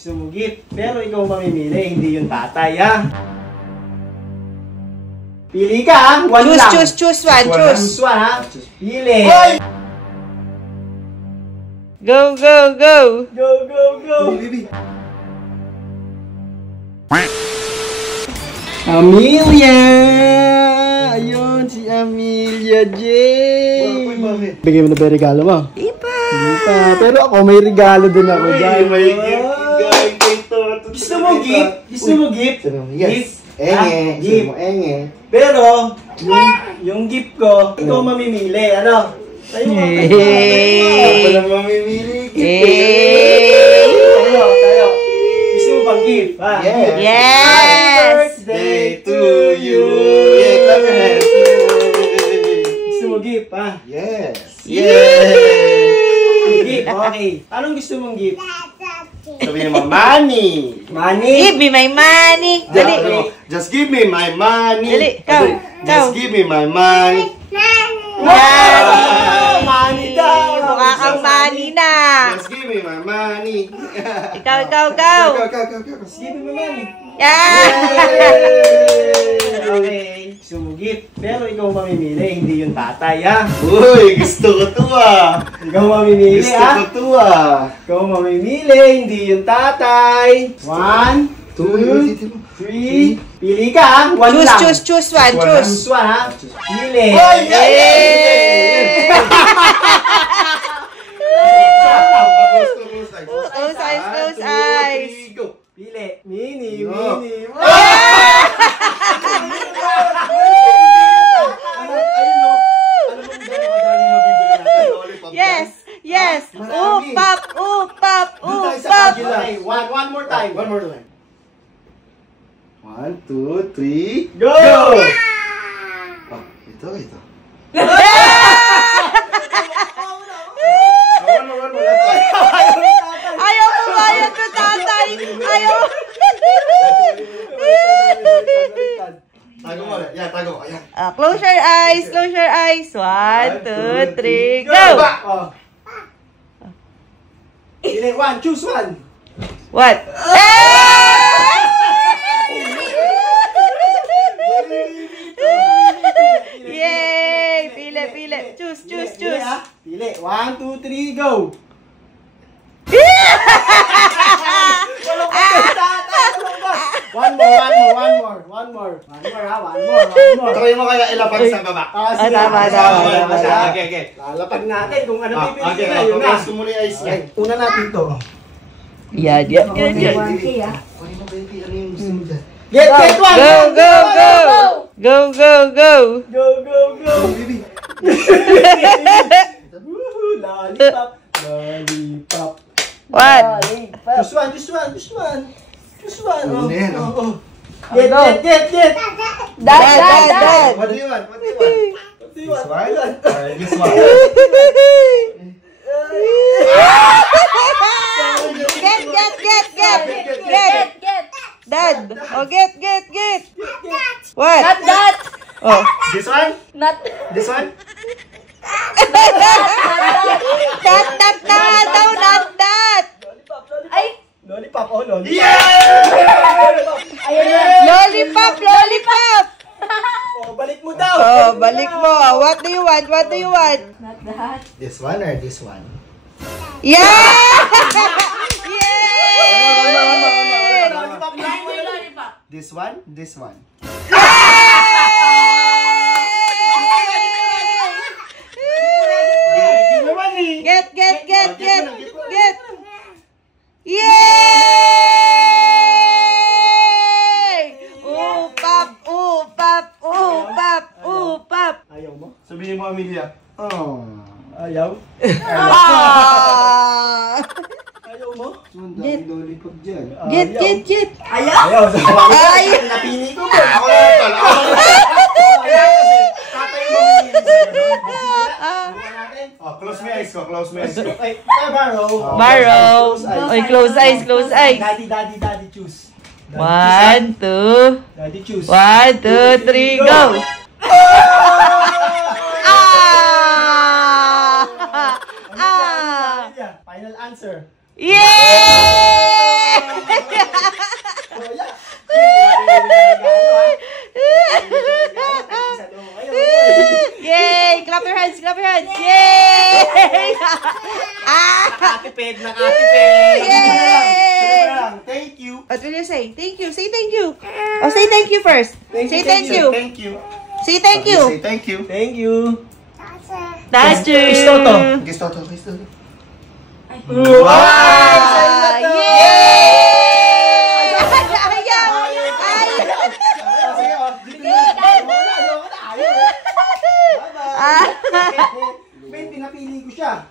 Gusto mo gift, pero ikaw mamimili, hindi yung tatay, ha? Pili ka, ha? One lang. Choose one. Choose one, ha? Pili. Go. Go. Baby. Amelia! Ayun, si Amelia J. Bakit? Bigay mo na ba yung regalo mo? Di pa. Hindi pa. Pero ako, may regalo din ako. May gift. Gusto mo gift? Gusto mo gift? Yes. Gift? Enge. Gift. Gusto mo enge. Pero, yung gift ko, ikaw mamimili. Ano? Tayo mo. Ako lang mamimili. Tayo. Gusto mo bang gift? Ha? Yes. Yes. Birthday To you. Yeah, clap your hands. Gusto mo gift, ha? Yes. Gift, okay. Anong gusto mong gift? Sabihin mo, money. Money? Give me my money. Dali. Just give me my money. Dali, ikaw. Just give me my money. Wow! Money daw! Mukha kang money na. Just give me my money. Ikaw. Go. Give me money. Yeah. Okay. Gusto mo gift, pero ikaw mamimili, hindi yung tatay, ha? Uy, gusto ko to ah. Ikaw mamimili, Gusto ha? ko to ah. Ikaw mamimili, hindi yung tatay. 1, 2, 3. Pili ka, ha? One lang. Choose one. Choose one, ha? Pili. Close eyes. Pili. Mini. Yes. Upap. Okay, one more time. 1, 2, 3. Go! Oh, ito. Ayaw mo bayad ko, tatay. Ayaw. Tago mo. Yan, tago mo. Yan. Close your eyes. 1, 2, 3, go. Pili, one. Choose one. What? Yay! Pili. Choose. Pili. 1, 2, 3, go! One more. Try mo kaya ilapag sa baba. Tama. Okay. Lalapag natin kung ano pipili Okay, na. Yun na. gusto mo na yung ice yan. Una natin to. Yan. Kunin mo, baby. Ano yung gusto mo dyan? Get one! Go. Go! Baby. Woohoo! Lollipop! What? Just one. Ano na yan, oh. Get! Dad. What do you want? This one? This one. Get. Dad. Oh, get. What? Not that. Oh. This one? Not This one? Not that. Ay, Lollipop, oh, lollipop. Yeah! ayun na. Lollipop. Oh, balik mo daw. Oh, balik mo. What do you want? Not that. This one or this one? Yeah! Lollipop, Lollipop. This one? This one. Give me money. Get. Yay! Upap. Ayaw mo? Sabihin mo, Amelia. Oh. Ayaw? Ah! Ayaw mo? Get. Lollipop dyan. Get. Ayaw! Ay! Napili ko ba? Ako lang pala. Kaya kasi, tatay mo Close my eyes ko. Ay, Barrow. Barrow. Oy, close eyes. Daddy, choose. 1, 2. Daddy, choose. 1, 2, 3, go! Final answer. Yay! What will you say? Thank you. Say thank you. Oh, say thank you first. Say thank you. Thank you. Say thank Say you. thank you. Thank you. That's true. Kiss Toto. Kiss Toto. Kiss Toto. Wow! Yay! Ayaw! May pinapili ko siya.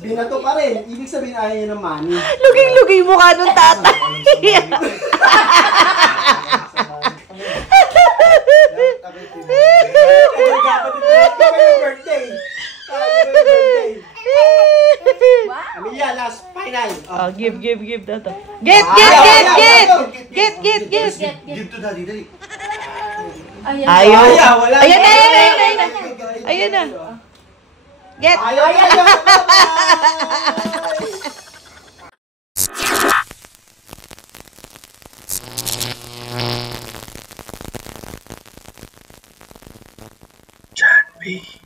Binato pa rin. Ibig sabihin ayaw niya ng money. Luging-lugi mukha nung tatay. Dapat ito yung birthday. Amelia, last final. Oh, give Toto. Get. Give to daddy, daddy. Ayan. Ayaw. Wala. Ayan na. Ayan na. Get. Ayaw. Bye-bye.